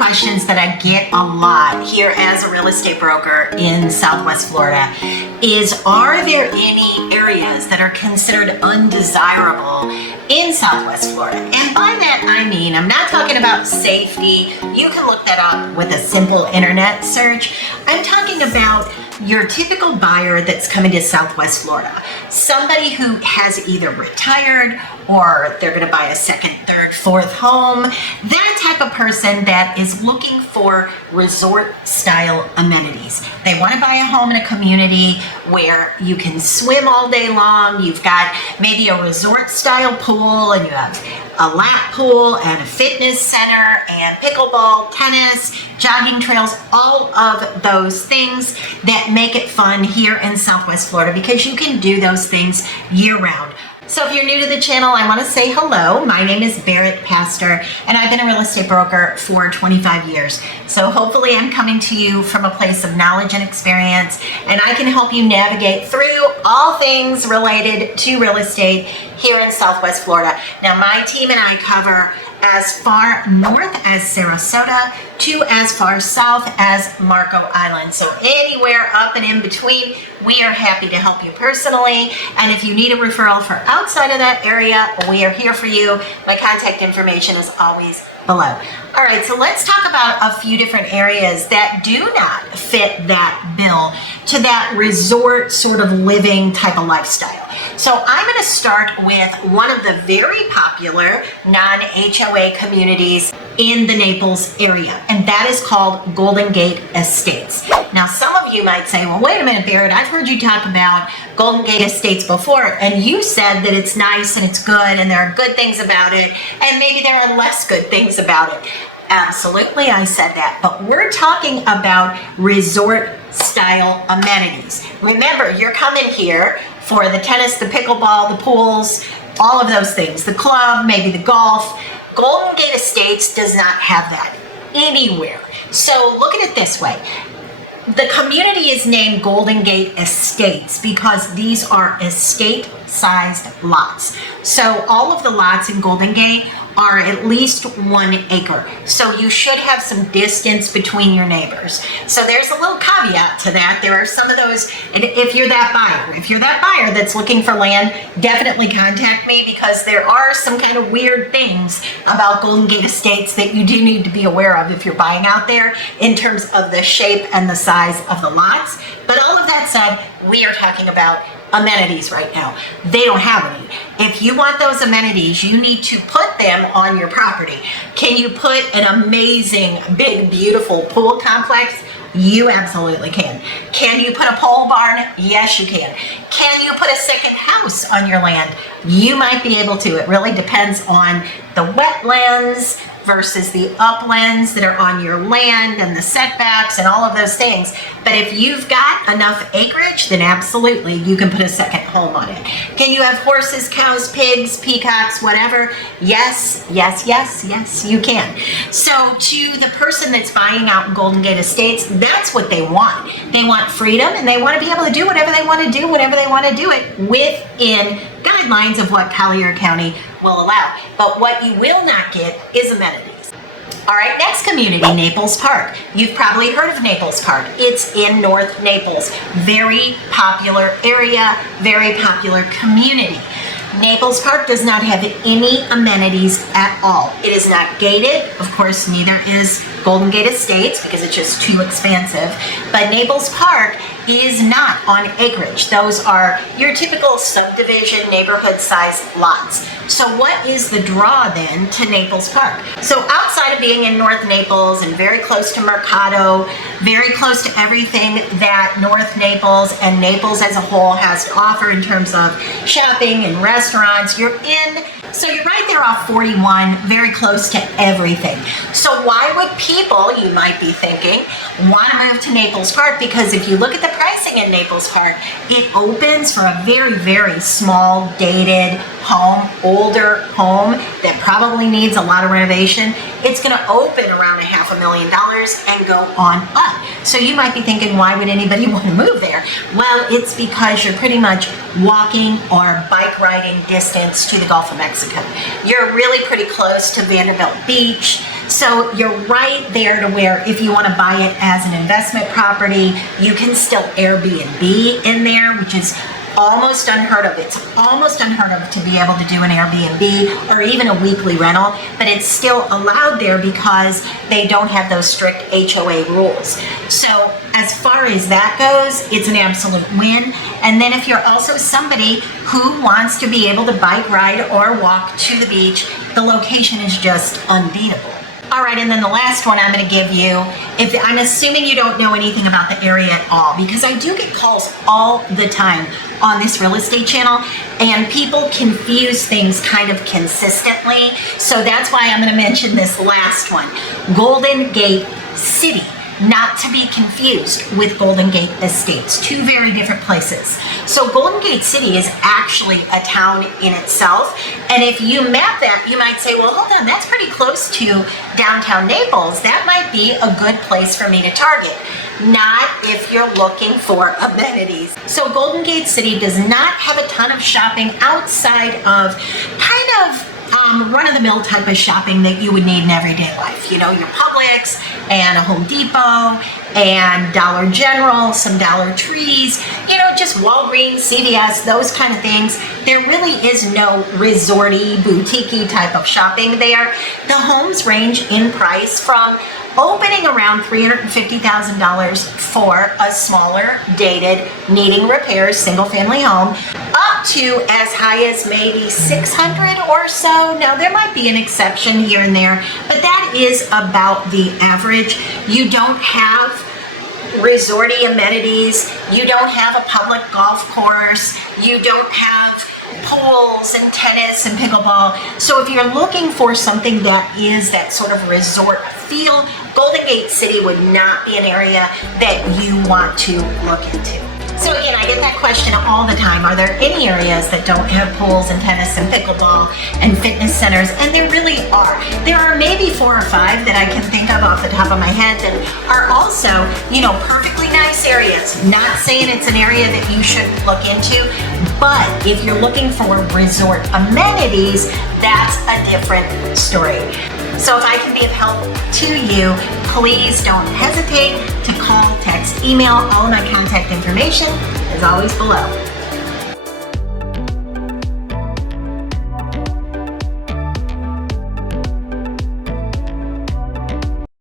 questions that I get a lot here as a real estate broker in Southwest Florida is, are there any areas that are considered undesirable in Southwest Florida? And by that I mean, I'm not talking about safety. You can look that up with a simple internet search. I'm talking about your typical buyer that's coming to Southwest Florida. Somebody who has either retired or they're going to buy a second, third, fourth home. That type of person that is looking for resort style amenities. They want to buy a home in a community where you can swim all day long. You've got maybe a resort style pool, and you have a lap pool and a fitness center and pickleball, tennis, jogging trails, all of those things that make it fun here in Southwest Florida, because you can do those things year round. So if you're new to the channel, I want to say hello. My name is Barrett Pastor, and I've been a real estate broker for 25 years. So hopefully I'm coming to you from a place of knowledge and experience, and I can help you navigate through all things related to real estate here in Southwest Florida. Now, my team and I cover as far north as Sarasota to as far south as Marco Island. So anywhere up and in between, we are happy to help you personally. And if you need a referral for outside of that area, we are here for you. My contact information is always below. All right, so let's talk about a few different areas that do not fit that bill to that resort sort of living type of lifestyle. So I'm going to start with one of the very popular non-HOA communities in the Naples area, and that is called Golden Gate Estates. Now, some of you might say, well, wait a minute, Barrett, I've heard you talk about Golden Gate Estates before, and you said that it's nice and it's good and there are good things about it, and maybe there are less good things about it. Absolutely, I said that, but we're talking about resort style amenities. Remember, you're coming here for the tennis, the pickleball, the pools, all of those things, the club, maybe the golf. Golden Gate Estates does not have that anywhere. So look at it this way. The community is named Golden Gate Estates because these are estate-sized lots. So all of the lots in Golden Gate are at least 1 acre. So you should have some distance between your neighbors. So there's a little caveat to that. There are some of those, and if you're that buyer that's looking for land, definitely contact me, because there are some kind of weird things about Golden Gate Estates that you do need to be aware of if you're buying out there in terms of the shape and the size of the lots. But all of that said, we are talking about amenities right now. They don't have any. If you want those amenities, you need to put them on your property. Can you put an amazing, big, beautiful pool complex? You absolutely can. Can you put a pole barn? Yes, you can. Can you put a second house on your land? You might be able to. It really depends on the wetlands versus the uplands that are on your land and the setbacks and all of those things. But if you've got enough acreage, then absolutely you can put a second home on it. Can you have horses, cows, pigs, peacocks, whatever? Yes, yes, yes, yes, you can. So to the person that's buying out in Golden Gate Estates, that's what they want. They want freedom, and they want to be able to do whatever they want to do, whenever they want to do it, within guidelines of what Collier County will allow. But what you will not get is amenities. All right, next community, Naples Park. You've probably heard of Naples Park. It's in North Naples. Very popular area, very popular community. Naples Park does not have any amenities at all. It is not gated. Of course, neither is Golden Gate Estates, because it's just too expensive. But Naples Park is not on acreage. Those are your typical subdivision, neighborhood-sized lots. So what is the draw then to Naples Park? So outside of being in North Naples and very close to Mercado, very close to everything that North Naples and Naples as a whole has to offer in terms of shopping and restaurants, you're right there off 41, very close to everything. So why would people, you might be thinking, want to move to Naples Park? Because if you look at the pricing in Naples Park, it opens for a very, very small, dated home, older home that probably needs a lot of renovation. It's going to open around $500,000 and go on up. So you might be thinking, why would anybody want to move there? Well, it's because you're pretty much walking or bike riding distance to the Gulf of Mexico. You're really pretty close to Vanderbilt Beach, So you're right there to where if you want to buy it as an investment property, you can still Airbnb in there, which is almost unheard of. It's almost unheard of to be able to do an Airbnb or even a weekly rental, but it's still allowed there because they don't have those strict HOA rules. So as far as that goes, it's an absolute win. And then if you're also somebody who wants to be able to bike ride or walk to the beach, the location is just unbeatable. All right, and then the last one I'm going to give you, if I'm assuming you don't know anything about the area at all, because I do get calls all the time on this real estate channel, and people confuse things kind of consistently. So that's why I'm going to mention this last one, Golden Gate City. Not to be confused with Golden Gate Estates, two very different places. So Golden Gate City is actually a town in itself. And if you map that, you might say, well, hold on, that's pretty close to downtown Naples. That might be a good place for me to target. Not if you're looking for amenities. So Golden Gate City does not have a ton of shopping outside of kind of run-of-the-mill type of shopping that you would need in everyday life. You know, your Publix and a Home Depot and Dollar General, some Dollar Trees, you know, just Walgreens, CVS, those kind of things. There really is no resorty, boutique-y type of shopping there. The homes range in price from opening around $350,000 for a smaller, dated, needing repairs, single-family home, up to as high as maybe 600 or so. Now, there might be an exception here and there, but that is about the average. You don't have resorty amenities. You don't have a public golf course. You don't have pools and tennis and pickleball. So if you're looking for something that is that sort of resort feel, Golden Gate City would not be an area that you want to look into. So again, I get that question all the time. Are there any areas that don't have pools and tennis and pickleball and fitness centers? And there really are. There are maybe 4 or 5 that I can think of off the top of my head that are also, you know, perfectly nice areas. Not saying it's an area that you should look into, but if you're looking for resort amenities, that's a different story. So if I can be of help to you, please don't hesitate to call, text, email. All of my contact information is always below.